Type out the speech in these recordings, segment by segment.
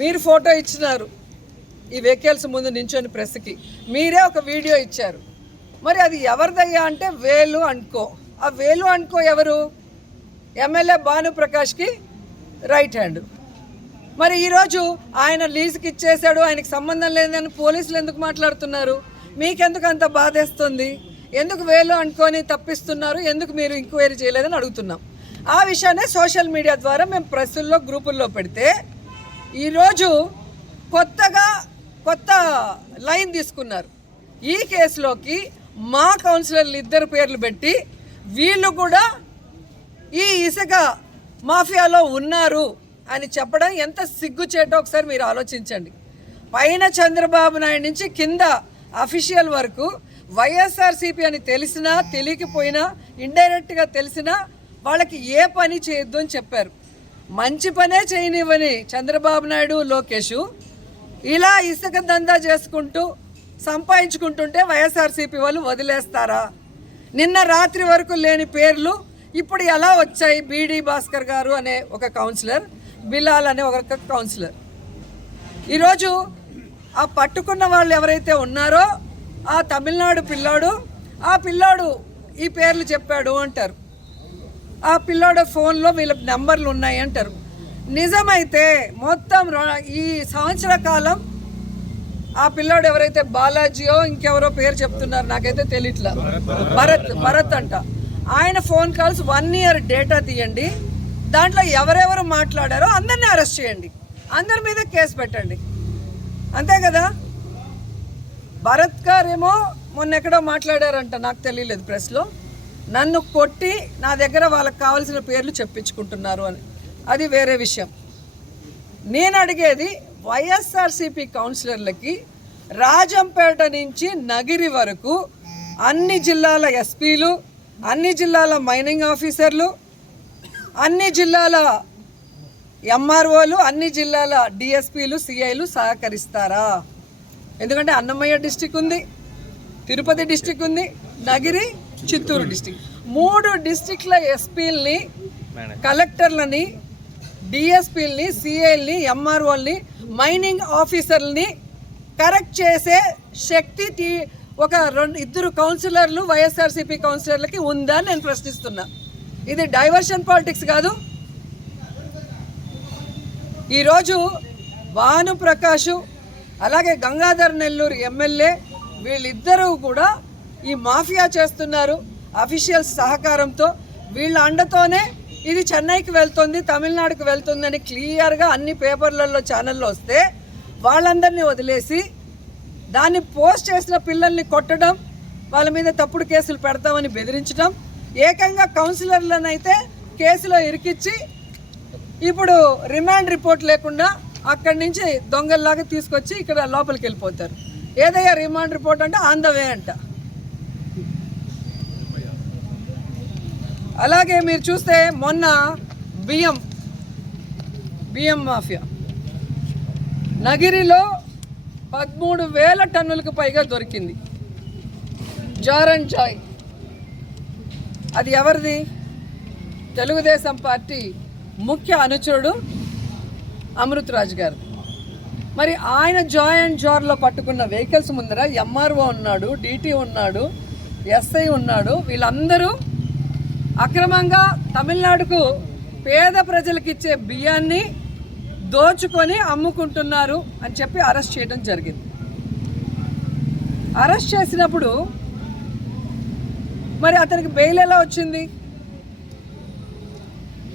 మీరు ఫోటో ఇచ్చినారు ఈ వెహికల్స్ ముందు నించొని ప్రెస్కి, మీరే ఒక వీడియో ఇచ్చారు. మరి అది ఎవరిదయ్యా అంటే వేలు అనుకో. ఆ వేలు అనుకో ఎవరు? ఎమ్మెల్యే భానుప్రకాష్కి రైట్ హ్యాండ్. మరి ఈరోజు ఆయన లీజుకి ఇచ్చేశాడు, ఆయనకి సంబంధం లేదని పోలీసులు ఎందుకు మాట్లాడుతున్నారు? మీకెందుకు అంత బాధేస్తుంది? ఎందుకు వేలు అనుకొని తప్పిస్తున్నారు? ఎందుకు మీరు ఎంక్వైరీ చేయలేదని అడుగుతున్నాం. ఆ విషయాన్ని సోషల్ మీడియా ద్వారా మేము ప్రెస్సుల్లో గ్రూపుల్లో పెడితే ఈరోజు కొత్త లైన్ తీసుకున్నారు. ఈ కేసులోకి మా కౌన్సిలర్లు 2 పేర్లు పెట్టి వీళ్ళు కూడా ఈ ఇసుక మాఫియాలో ఉన్నారు అని చెప్పడం ఎంత సిగ్గుచేటో ఒకసారి మీరు ఆలోచించండి. పైన చంద్రబాబు నాయుడు నుంచి కింద అఫీషియల్ వరకు వైఎస్ఆర్సీపీ అని తెలిసినా తెలియకపోయినా ఇండైరెక్ట్గా తెలిసినా వాళ్ళకి ఏ పని చేయొద్దు అని చెప్పారు. మంచి పనే చేయనివ్వని చంద్రబాబు నాయుడు లోకేష్ ఇలా ఇసుక దందా చేసుకుంటూ సంపాదించుకుంటుంటే వైఎస్ఆర్సీపీ వాళ్ళు వదిలేస్తారా? నిన్న రాత్రి వరకు లేని పేర్లు ఇప్పుడు ఎలా వచ్చాయి? బీడీ భాస్కర్ గారు అనే ఒక కౌన్సిలర్, బిలాల్ అనే ఒక కౌన్సిలర్. ఈరోజు ఆ పట్టుకున్న వాళ్ళు ఎవరైతే ఉన్నారో ఆ తమిళనాడు పిల్లాడు ఈ పేర్లు చెప్పాడు అంటారు. ఆ పిల్లాడు ఫోన్లో వీళ్ళ నెంబర్లు ఉన్నాయి అంటారు. నిజమైతే మొత్తం ఈ సంవత్సర కాలం ఆ పిల్లాడు ఎవరైతే బాలాజీయో ఇంకెవరో పేరు చెప్తున్నారు, నాకైతే తెలియట్లా, భరత్ అంట. ఆయన ఫోన్ కాల్స్ 1 year డేటా తీయండి. దాంట్లో ఎవరెవరు మాట్లాడారో అందరినీ అరెస్ట్ చేయండి, అందరి మీద కేసు పెట్టండి. అంతే కదా? భరత్ గారేమో మొన్న ఎక్కడో మాట్లాడారంట, నాకు తెలియలేదు ప్రెస్లో, నన్ను కొట్టి నా దగ్గర వాళ్ళకి కావాల్సిన పేర్లు చెప్పించుకుంటున్నారు అని. అది వేరే విషయం. నేను అడిగేది వైఎస్ఆర్సీపీ కౌన్సిలర్లకి రాజంపేట నుంచి నగిరి వరకు అన్ని జిల్లాల ఎస్పీలు, అన్ని జిల్లాల మైనింగ్ ఆఫీసర్లు, అన్ని జిల్లాల ఎంఆర్ఓలు, అన్ని జిల్లాల డిఎస్పీలు, సిఐలు సహకరిస్తారా? ఎందుకంటే అన్నమయ్య డిస్టిక్ ఉంది, తిరుపతి డిస్టిక్ ఉంది, నగిరి, చిత్తూరు డిస్టిక్, 3 డిస్టిక్ల ఎస్పీలని, కలెక్టర్లని, డిఎస్పీలని, సిఐల్ని, ఎంఆర్ఓల్ని, మైనింగ్ ఆఫీసర్లని కరెక్ట్ చేసే శక్తి ఒక 2 కౌన్సిలర్లు వైఎస్ఆర్సీపీ కౌన్సిలర్లకి ఉందా నేను ప్రశ్నిస్తున్నా. ఇది డైవర్షన్ పాలిటిక్స్ కాదు. ఈరోజు భానుప్రకాష్ అలాగే గంగాధర్ నెల్లూరు ఎమ్మెల్యే వీళ్ళిద్దరూ కూడా ఈ మాఫియా చేస్తున్నారు అఫీషియల్స్ సహకారంతో. వీళ్ళ అండతోనే ఇది చెన్నైకి వెళ్తుంది, తమిళనాడుకు వెళ్తుందని క్లియర్గా అన్ని పేపర్లలో ఛానల్లో వస్తే వాళ్ళందరినీ వదిలేసి దాన్ని పోస్ట్ చేసిన పిల్లల్ని కొట్టడం, వాళ్ళ మీద తప్పుడు కేసులు పెడతామని బెదిరించడం, ఏకంగా కౌన్సిలర్లను అయితే కేసులో ఇరికిచ్చి ఇప్పుడు రిమాండ్ రిపోర్ట్ లేకుండా అక్కడి నుంచి దొంగల్లాగా తీసుకొచ్చి ఇక్కడ లోపలికి వెళ్ళిపోతారు. ఏదయ్యా రిమాండ్ రిపోర్ట్ అంటే ఆన్ ద వే అంట. అలాగే మీరు చూస్తే మొన్న బియ్యం మాఫియా నగిరిలో 13,000 టన్నులకు పైగా దొరికింది. జార్ అండ్ జాయ్ అది ఎవరిది? తెలుగుదేశం పార్టీ ముఖ్య అనుచరుడు అమృత్ రాజ్ గారు. మరి ఆయన జాయ్ అండ్ జార్లో పట్టుకున్న వెహికల్స్ ముందర ఎంఆర్ఓ ఉన్నాడు, డిటి ఉన్నాడు, ఎస్ఐ ఉన్నాడు. వీళ్ళందరూ అక్రమంగా తమిళనాడుకు పేద ప్రజలకు ఇచ్చే బియ్యాన్ని దోచుకొని అమ్ముకుంటున్నారు అని చెప్పి అరెస్ట్ చేయడం జరిగింది. అరెస్ట్ చేసినప్పుడు మరి అతనికి బెయిల్ ఎలా వచ్చింది?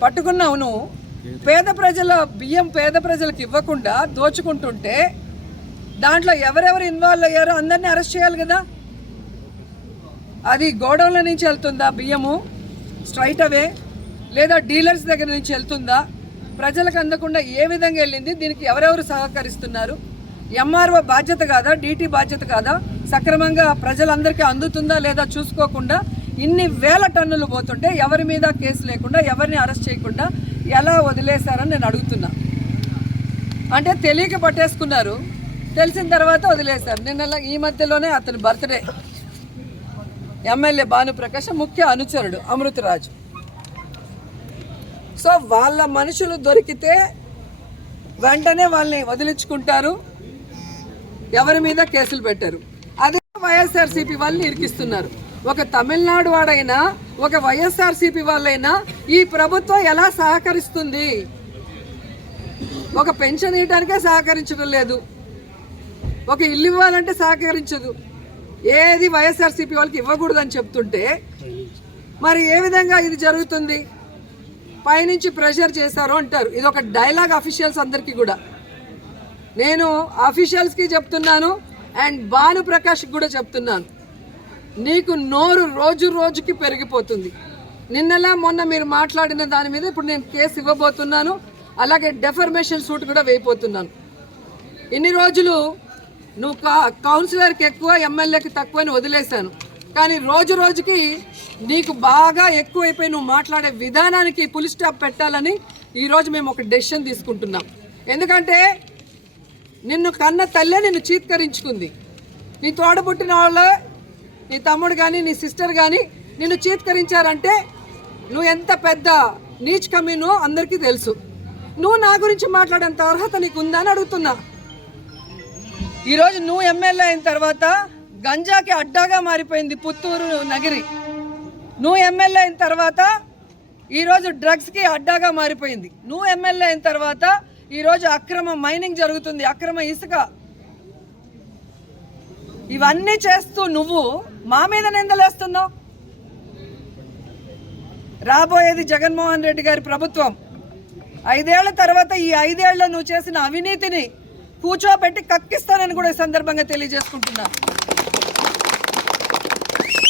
పట్టుకున్నావు నువ్వు, పేద ప్రజల బియ్యం పేద ప్రజలకు ఇవ్వకుండా దోచుకుంటుంటే దాంట్లో ఎవరెవరు ఇన్వాల్వ్ అయ్యారో అందరినీ అరెస్ట్ చేయాలి కదా. అది గోడౌన్ల నుంచి వెళ్తుందా బియ్యము స్ట్రైట్ అవే, లేదా డీలర్స్ దగ్గర నుంచి వెళ్తుందా, ప్రజలకు అందకుండా ఏ విధంగా వెళ్ళింది, దీనికి ఎవరెవరు సహకరిస్తున్నారు, ఎంఆర్ఓ బాధ్యత కాదా, డీటీ బాధ్యత కాదా, సక్రమంగా ప్రజలందరికీ అందుతుందా లేదా చూసుకోకుండా ఇన్ని వేల టన్నులు పోతుంటే ఎవరి మీద కేసు లేకుండా ఎవరిని అరెస్ట్ చేయకుండా ఎలా వదిలేశారని నేను అడుగుతున్నా. అంటే తెలియక పట్టేసుకున్నారు, తెలిసిన తర్వాత వదిలేశారు. నిన్న ఈ మధ్యలోనే అతని బర్త్డే, ఎమ్మెల్యే భానుప్రకాష్ ముఖ్య అనుచరుడు అమృత్ రాజ్. సో వాళ్ళ మనుషులు దొరికితే వెంటనే వాళ్ళని వదిలించుకుంటారు, ఎవరి మీద కేసులు పెట్టారు. అదే వైఎస్ఆర్సీపీ వాళ్ళని ఇరికిస్తున్నారు. ఒక తమిళనాడు వాడైనా ఒక వైఎస్ఆర్సీపీ వాళ్ళైనా ఈ ప్రభుత్వం ఎలా సహకరిస్తుంది? ఒక పెన్షన్ ఇవ్వడానికే సహకరించడం లేదు, ఒక ఇల్లు ఇవ్వాలంటే సహకరించదు. ఏది వైఎస్ఆర్సీపీ వాళ్ళకి ఇవ్వకూడదని చెప్తుంటే మరి ఏ విధంగా ఇది జరుగుతుంది? పైనుంచి ప్రెషర్ చేశారు అంటారు. ఇది ఒక డైలాగ్ అఫీషియల్స్ అందరికీ కూడా. నేను అఫీషియల్స్కి చెప్తున్నాను అండ్ భానుప్రకాష్కి కూడా చెప్తున్నాను, నీకు నోరు రోజు రోజుకి పెరిగిపోతుంది. నిన్నలా మొన్న మీరు మాట్లాడిన దాని మీద ఇప్పుడు నేను కేసు ఇవ్వబోతున్నాను, అలాగే డెఫర్మేషన్ సూట్ కూడా వేయబోతున్నాను. ఇన్ని రోజులు నువ్వు కౌన్సిలర్కి ఎక్కువ ఎమ్మెల్యేకి తక్కువ అని వదిలేశాను, కానీ రోజు రోజుకి నీకు బాగా ఎక్కువైపోయి నువ్వు మాట్లాడే విధానానికి ఫుల్ స్టాప్ పెట్టాలని ఈరోజు మేము ఒక డెసిషన్ తీసుకుంటున్నాం. ఎందుకంటే నిన్ను కన్న తల్లే నిన్ను చీత్కరించుకుంది. నీ తోడబుట్టిన వాళ్ళ, నీ తమ్ముడు కానీ నీ సిస్టర్ కానీ నిన్ను చీత్కరించారంటే నువ్వు ఎంత పెద్ద నీచ్ కమీనో అందరికీ తెలుసు. నువ్వు నా గురించి మాట్లాడేంత అర్హత నీకు ఉందా అని అడుగుతున్నా. ఈరోజు నువ్వు ఎమ్మెల్యే అయిన తర్వాత గంజాకి అడ్డాగా మారిపోయింది పుత్తూరు నగరి. నువ్వు ఎమ్మెల్యే అయిన తర్వాత ఈరోజు డ్రగ్స్కి అడ్డాగా మారిపోయింది. నువ్వు ఎమ్మెల్యే అయిన తర్వాత ఈరోజు అక్రమ మైనింగ్ జరుగుతుంది, అక్రమ ఇసుక. ఇవన్నీ చేస్తూ నువ్వు మా మీద నిందలేస్తున్నావు. రాబోయేది జగన్మోహన్ రెడ్డి గారి ప్రభుత్వం. 5 ఏళ్ల తర్వాత ఈ 5 ఏళ్లలో నువ్వు చేసిన అవినీతిని కూర్చోబెట్టి కక్కిస్తానని కూడా ఈ సందర్భంగా తెలియజేసుకుంటున్నా.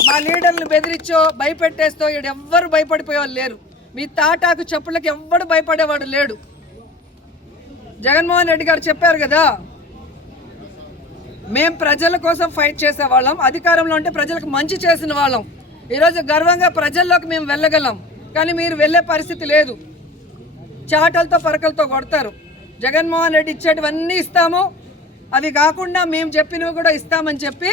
మా లీడర్లు బెదిరించో భయపెట్టేస్తో ఎవ్వరు భయపడిపోయేవాళ్ళు లేరు. మీ తాటాకు చెప్పులకి ఎవ్వడు భయపడేవాడు లేడు. జగన్మోహన్ రెడ్డి గారు చెప్పారు కదా, మేం ప్రజల కోసం ఫైట్ చేసేవాళ్ళం, అధికారంలో ఉంటే ప్రజలకు మంచి చేసిన వాళ్ళం. ఈరోజు గర్వంగా ప్రజల్లోకి మేము వెళ్ళగలం, కానీ మీరు వెళ్ళే పరిస్థితి లేదు. చాటలతో పరకలతో కొడతారు. జగన్మోహన్ రెడ్డి ఇచ్చేటివన్నీ ఇస్తాము, అవి కాకుండా మేము చెప్పినవి కూడా ఇస్తామని చెప్పి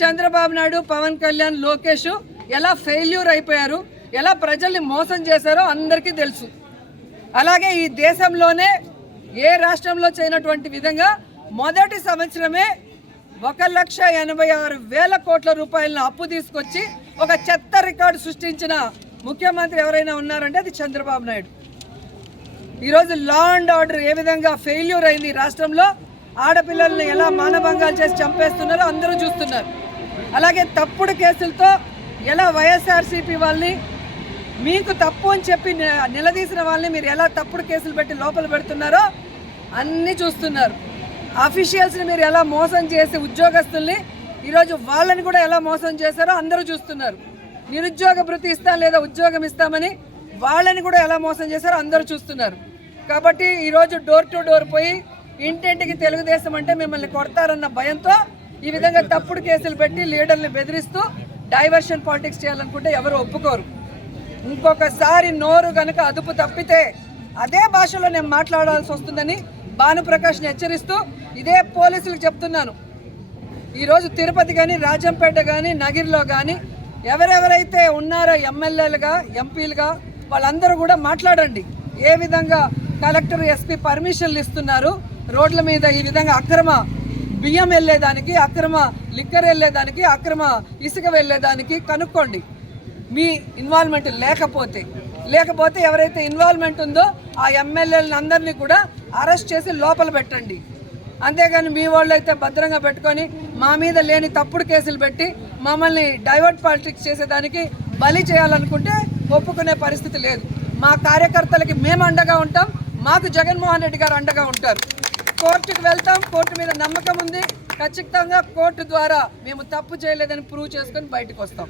చంద్రబాబు నాయుడు, పవన్ కళ్యాణ్, లోకేష్ ఎలా ఫెయిల్యూర్ అయిపోయారు, ఎలా ప్రజల్ని మోసం చేశారో అందరికీ తెలుసు. అలాగే ఈ దేశంలోనే ఏ రాష్ట్రంలో చేయనటువంటి విధంగా మొదటి సంవత్సరమే 1,86,000 కోట్ల రూపాయలను అప్పు తీసుకొచ్చి ఒక చెత్త రికార్డు సృష్టించిన ముఖ్యమంత్రి ఎవరైనా ఉన్నారంటే అది చంద్రబాబు నాయుడు. ఈరోజు లా అండ్ ఆర్డర్ ఏ విధంగా ఫెయిల్యూర్ అయింది రాష్ట్రంలో, ఆడపిల్లల్ని ఎలా మానభంగాలు చేసి చంపేస్తున్నారో అందరూ చూస్తున్నారు. అలాగే తప్పుడు కేసులతో ఎలా వైఎస్ఆర్సీపీ వాళ్ళని, మీకు తప్పు అని చెప్పి నిలదీసిన వాళ్ళని మీరు ఎలా తప్పుడు కేసులు పెట్టి లోపల పెడుతున్నారో అన్నీ చూస్తున్నారు. అఫీషియల్స్ని మీరు ఎలా మోసం చేసి ఉద్యోగస్తుల్ని ఈరోజు వాళ్ళని కూడా ఎలా మోసం చేశారో అందరూ చూస్తున్నారు. నిరుద్యోగ భృతి ఇస్తాం లేదా ఉద్యోగం ఇస్తామని వాళ్ళని కూడా ఎలా మోసం చేశారో అందరూ చూస్తున్నారు. కాబట్టి ఈరోజు డోర్ టు డోర్ పోయి ఇంటింటికి తెలుగుదేశం అంటే మిమ్మల్ని కొడతారన్న భయంతో ఈ విధంగా తప్పుడు కేసులు పెట్టి లీడర్ని బెదిరిస్తూ డైవర్షన్ పాలిటిక్స్ చేయాలనుకుంటే ఎవరు ఒప్పుకోరు. ఇంకొకసారి నోరు గనక అదుపు తప్పితే అదే భాషలో నేను మాట్లాడాల్సి వస్తుందని భానుప్రకాష్ని హెచ్చరిస్తూ ఇదే పోలీసులకు చెప్తున్నాను. ఈరోజు తిరుపతి కానీ, రాజంపేట కానీ, నగిరిలో కానీ ఎవరెవరైతే ఉన్నారో ఎమ్మెల్యేలుగా, ఎంపీలుగా వాళ్ళందరూ కూడా మాట్లాడండి. ఏ విధంగా కలెక్టర్, ఎస్పీ పర్మిషన్లు ఇస్తున్నారు, రోడ్ల మీద ఈ విధంగా అక్రమ బియ్యం వెళ్ళేదానికి, అక్రమ లిక్కర్ వెళ్ళేదానికి, అక్రమ ఇసుక వెళ్ళేదానికి కనుక్కోండి. మీ ఇన్వాల్వ్మెంట్ లేకపోతే ఎవరైతే ఇన్వాల్వ్మెంట్ ఉందో ఆ ఎమ్మెల్యేలను అందరినీ కూడా అరెస్ట్ చేసి లోపల పెట్టండి. అంతేగాని మీ వాళ్ళు అయితే భద్రంగా పెట్టుకొని మా మీద లేని తప్పుడు కేసులు పెట్టి మమ్మల్ని డైవర్ట్ పాలిటిక్స్ చేసేదానికి బలి చేయాలనుకుంటే ఒప్పుకునే పరిస్థితి లేదు. మా కార్యకర్తలకి మేము అండగా ఉంటాం, మాకు జగన్మోహన్ రెడ్డి గారు అండగా ఉంటారు. కోర్టుకు వెళ్తాం, కోర్టు మీద నమ్మకం ఉంది, ఖచ్చితంగా కోర్టు ద్వారా మేము తప్పు చేయలేదని ప్రూవ్ చేసుకొని బయటకు వస్తాం.